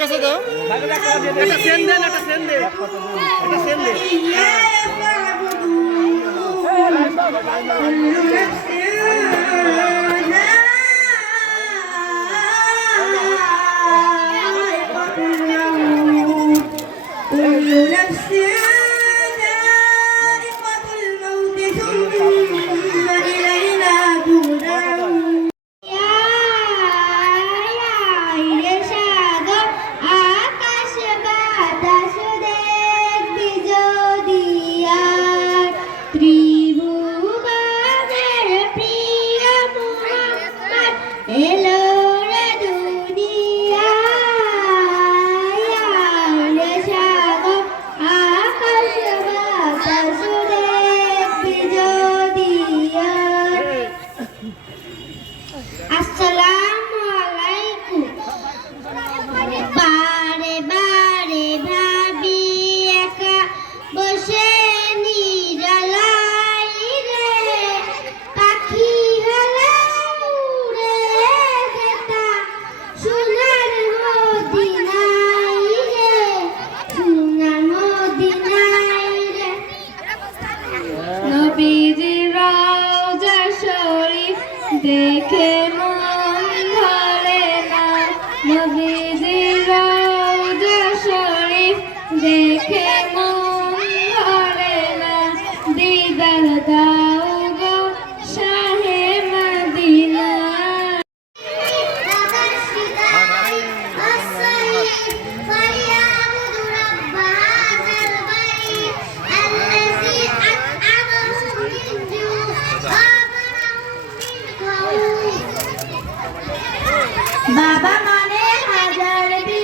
কাছে দাও এটা সেন দেন এটা সেন দে এটা সেন দে দেখে মন ধরে না নবীজির রওজা শরীফ দেখে মন ধরে না দিদার দাও গো শাহে মদিনা Baba